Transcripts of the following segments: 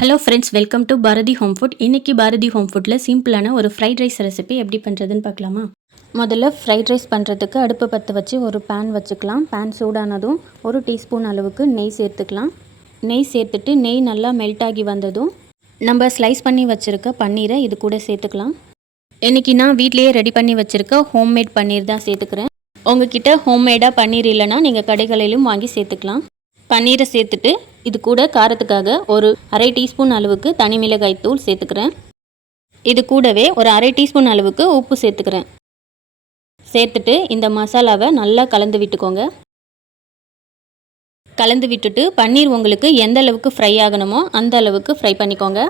Hello friends welcome to Bharathi home food இன்றைக்கி Bharathi home ஃபுட்டில் சிம்பிளான ஒரு ஃப்ரைட் ரைஸ் ரெசிபி எப்படி பண்ணுறதுன்னு பார்க்கலாமா? முதல்ல ஃப்ரைட் ரைஸ் பண்ணுறதுக்கு அடுப்பு பற்ற வச்சு ஒரு பேன் வச்சுக்கலாம். பேன் சூடானதும் ஒரு டீஸ்பூன் அளவுக்கு நெய் சேர்த்துக்கலாம். நெய் சேர்த்துட்டு நெய் நல்லா மெல்ட் ஆகி வந்ததும் நம்ம ஸ்லைஸ் பண்ணி வச்சுருக்க பன்னீரை இது கூட சேர்த்துக்கலாம். இன்றைக்கி நான் வீட்லேயே ரெடி பண்ணி வச்சுருக்க ஹோம்மேட் பன்னீர் தான் சேர்த்துக்கிறேன். உங்ககிட்ட ஹோம்மேடாக பன்னீர் இல்லைன்னா நீங்கள் கடைகளிலும் வாங்கி சேர்த்துக்கலாம். பன்னீரை சேர்த்துட்டு இது கூட காரத்துக்காக ஒரு அரை டீஸ்பூன் அளவுக்கு தனி மிளகாய் தூள் சேர்த்துக்கிறேன். இது கூடவே ஒரு அரை டீஸ்பூன் அளவுக்கு உப்பு சேர்த்துக்கிறேன். சேர்த்துட்டு இந்த மசாலாவை நல்லா கலந்து விட்டுக்கோங்க. கலந்து விட்டுட்டு பன்னீர் உங்களுக்கு எந்த அளவுக்கு ஃப்ரை ஆகணுமோ அந்த அளவுக்கு ஃப்ரை பண்ணிக்கோங்க.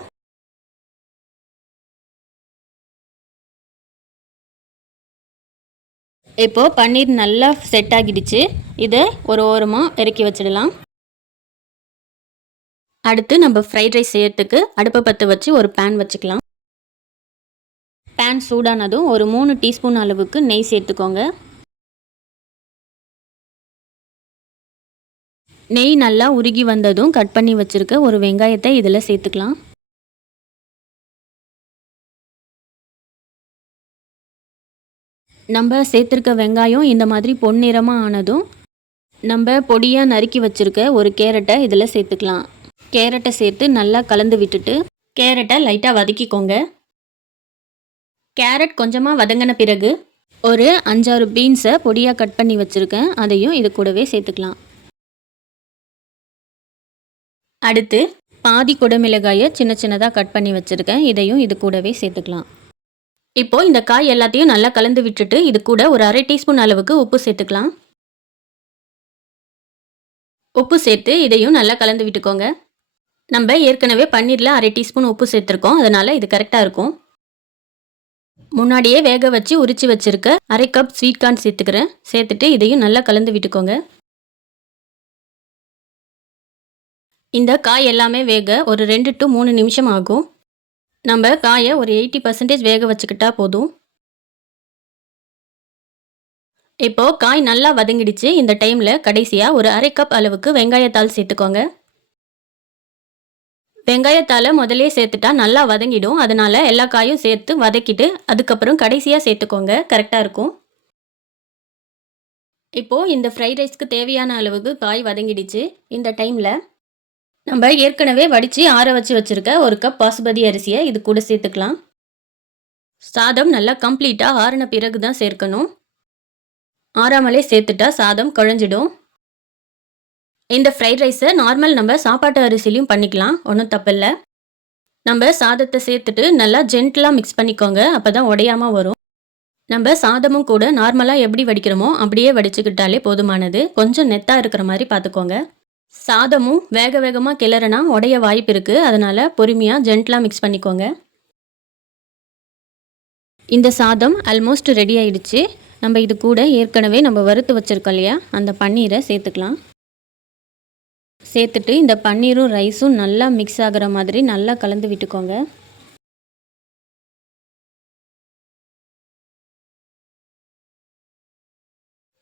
இப்போது பன்னீர் நல்லா செட் ஆகிடுச்சு. இதை ஒரு ஓரமாக இறக்கி வச்சிடலாம். அடுத்து நம்ம ஃப்ரைட் ரைஸ் செய்யறதுக்கு அடுப்பை பற்ற வச்சு ஒரு பேன் வச்சுக்கலாம். பேன் சூடானதும் ஒரு மூணு டீஸ்பூன் அளவுக்கு நெய் சேர்த்துக்கோங்க. நெய் நல்லா உருகி வந்ததும் கட் பண்ணி வச்சுருக்க ஒரு வெங்காயத்தை இதில் சேர்த்துக்கலாம். நம்ம சேர்த்துருக்க வெங்காயம் இந்த மாதிரி பொன்னிறமாக ஆனதும் நம்ம பொடியாக நறுக்கி வச்சுருக்க ஒரு கேரட்டை இதில் சேர்த்துக்கலாம். கேரட்டை சேர்த்து நல்லா கலந்து விட்டுட்டு கேரட்டை லைட்டாக வதக்கிக்கோங்க. கேரட் கொஞ்சமாக வதங்கின பிறகு ஒரு அஞ்சாறு பீன்ஸை பொடியாக கட் பண்ணி வச்சுருக்கேன். அதையும் இது கூடவே சேர்த்துக்கலாம். அடுத்து பாதி குடமிளகாயை சின்ன சின்னதாக கட் பண்ணி வச்சுருக்கேன். இதையும் இது கூடவே சேர்த்துக்கலாம். இப்போது இந்த காய் எல்லாத்தையும் நல்லா கலந்து விட்டுட்டு இது கூட ஒரு அரை டீஸ்பூன் அளவுக்கு உப்பு சேர்த்துக்கலாம். உப்பு சேர்த்து இதையும் நல்லா கலந்து விட்டுக்கோங்க. நம்ம ஏற்கனவே பன்னீரில் அரை டீஸ்பூன் உப்பு சேர்த்துருக்கோம். அதனால் இது கரெக்டாக இருக்கும். முன்னாடியே வேக வச்சு உரித்து வச்சுருக்க அரை கப் ஸ்வீட் கார்ன் சேர்த்துக்கிறேன். சேர்த்துட்டு இதையும் நல்லா கலந்து விட்டுக்கோங்க. இந்த காய் எல்லாமே வேக ஒரு ரெண்டு டு மூணு நிமிஷம் ஆகும். நம்ம காயை ஒரு எயிட்டி பர்சன்டேஜ் வேக வச்சுக்கிட்டா போதும். இப்போது காய் நல்லா வதங்கிடுச்சு. இந்த டைமில் கடைசியாக ஒரு அரை கப் அளவுக்கு வெங்காயத்தாள் சேர்த்துக்கோங்க. வெங்காயத்தால் முதலே சேர்த்துட்டா நல்லா வதங்கிடும். அதனால் எல்லா காயும் சேர்த்து வதக்கிட்டு அதுக்கப்புறம் கடைசியாக சேர்த்துக்கோங்க. கரெக்டாக இருக்கும். இப்போது இந்த ஃப்ரைட் ரைஸ்க்கு தேவையான அளவுக்கு காய் வதங்கிடுச்சு. இந்த டைமில் நம்ம ஏற்கனவே வடித்து ஆற வச்சு வச்சுருக்க ஒரு கப் பாசுபதி அரிசியை இது கூட சேர்த்துக்கலாம். சாதம் நல்லா கம்ப்ளீட்டாக ஆறின பிறகு தான் சேர்க்கணும். ஆறாமலே சேர்த்துட்டா சாதம் குழஞ்சிடும். இந்த ஃப்ரைட் ரைஸை நார்மல் நம்ம சாப்பாட்டு அரிசிலையும் பண்ணிக்கலாம். ஒன்றும் தப்பில்லை. நம்ம சாதத்தை சேர்த்துட்டு நல்லா ஜென்டலாக மிக்ஸ் பண்ணிக்கோங்க. அப்போ தான் உடையாமல் வரும். நம்ம சாதமும் கூட நார்மலாக எப்படி வடிக்கிறோமோ அப்படியே வடிச்சுக்கிட்டாலே போதுமானது. கொஞ்சம் நெத்தாக இருக்கிற மாதிரி பார்த்துக்கோங்க. சாதமும் வேக வேகமாக கிளறனா உடைய வாய்ப்பு இருக்குது அதனால் பொறுமையாக ஜென்டலாக மிக்ஸ் பண்ணிக்கோங்க. இந்த சாதம் ஆல்மோஸ்ட் ரெடி ஆயிடுச்சு. நம்ம இது கூட ஏற்கனவே நம்ம வறுத்து வச்சுருக்கோம் இல்லையா? அந்த பன்னீரை சேர்த்துக்கலாம். சேர்த்துட்டு இந்த பன்னீரும் ரைஸும் நல்லா மிக்ஸ் ஆகிற மாதிரி நல்லா கலந்து விட்டுக்கோங்க.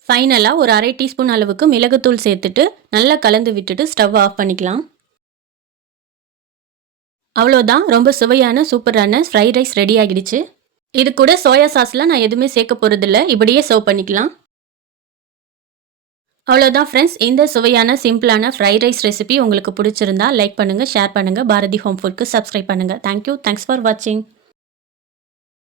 ஃபைனலாக ஒரு அரை டீஸ்பூன் அளவுக்கு மிளகுத்தூள் சேர்த்துட்டு நல்லா கலந்து விட்டுட்டு ஸ்டவ் ஆஃப் பண்ணிக்கலாம். அவ்வளோதான் ரொம்ப சுவையான சூப்பரான ஃப்ரைட் ரைஸ் ரெடி ஆகிடுச்சு. இது கூட சோயா சாஸ்லாம் நான் எதுவுமே சேர்க்க போகிறதில்ல இப்படியே சர்வ் பண்ணிக்கலாம். அவ்வளோதான் ஃப்ரெண்ட்ஸ் இந்த சுவையான சிம்பிளான ஃப்ரைட் ரைஸ் ரெசிபி உங்களுக்கு பிடிச்சிருந்தா லைக் பண்ணுங்கள் ஷேர் பண்ணுங்கள் பாரதி ஹோம் ஃபுட்க்கு சப்ஸ்கிரைப் பண்ணுங்கள் தேங்க்யூ தேங்க்ஸ் ஃபார் வாட்சிங்